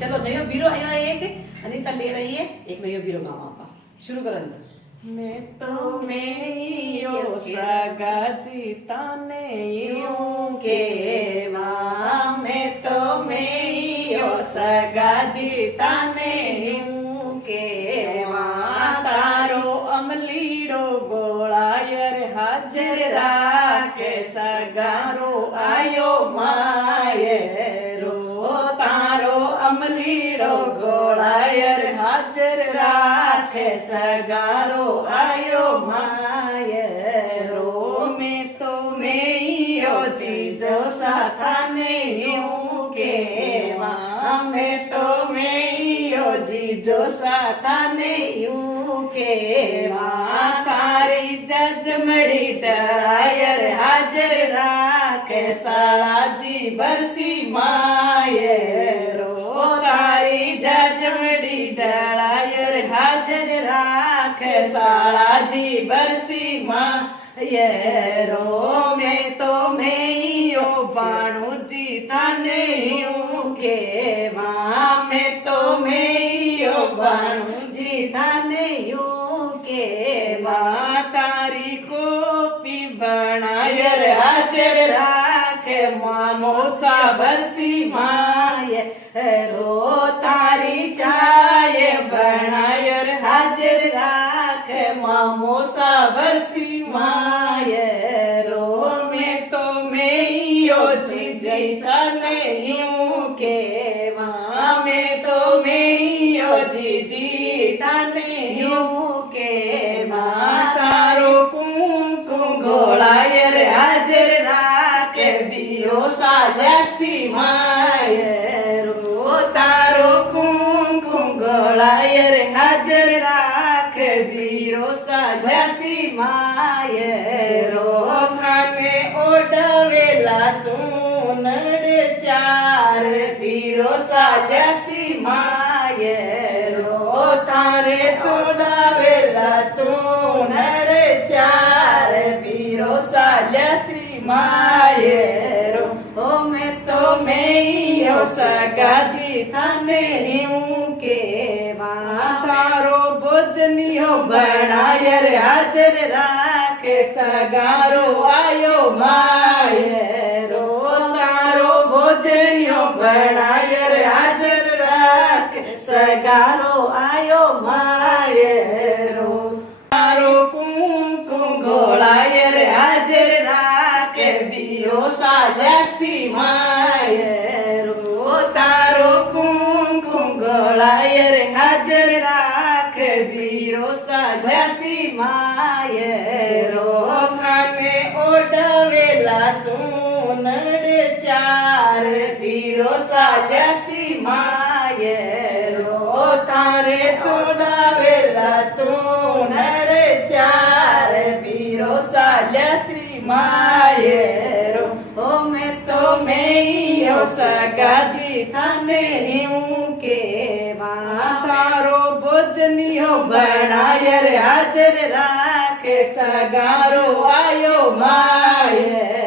चलो नयो बीरो आयो एक अनीता ले रही है एक नयो बीरो गावा आपा शुरू कर अंदर मैं तो मेयो सगाजी ताने यूं केवा मैं तो मेयो सगाजी ताने यूं केवा तारो अमलीडो गोळायर हाजर राखे सगारो आयो मायरो तारो अमलीडो गोळायर हाजर राखे सगारो आयो मायरो मैं तो मेयो जीजो साथाने यूं केवा मैं तो मेयो जीजो साथाने यूं केवा तारी जजमड़ी टळायर हाजर राखे साळाजी बरसी मायरो तारी जजमड़ी टळायर हाजर राखे साळाजी बरसी मायरो मैं तो मेयो बाणूजी ताने यूं केवा मैं तो मेयो बाणूजी ताने यूं केवा तारी कोपी बनायर हाजर राखे मामोसा बरसी मायरो तारी चाय बनायर हाजर राखे मामोसा बरसी मायरो मैं तो मेयो जीजी साने यूं केवा मैं तो मेयो जीजी ताने यूं केवा तारो कुंकु गोळायर हाजर राखे बियो साल्यासी मायरो तारो कुंकु गोळायर हाजर राखे बियो साल्यासी मायरो थाने ओडवेला चूनड चार बिरो साल्यासी मायरो तारे चोडावेला चूनड चार बिरो साल्यासी मायरो ओ मैं तो मेयो सगाजी थाने यूं केवा तारो भोजनियो बनायर हाजर राखे सगारो आयो मायरो तारो भोजनियो बनायर हाजर राखे सगारो आयो मायरो तारो कुंकु गोळायर हाजर राखे बियो साल्यासी मायरो तारो कुंकु गोळायर हाजर राखे बियो साल्यासी मायरो थाने ओडवेला चूनड चार बिरो साल्यासी मायरो तारे चोडावेला चूनड चार बिरो साल्यासी मायरो ओ मैं तो मेयो सगाजी थाने यूं केवा तारो भोजनियो बनायर हाजर राखे सगारो आयो मायरो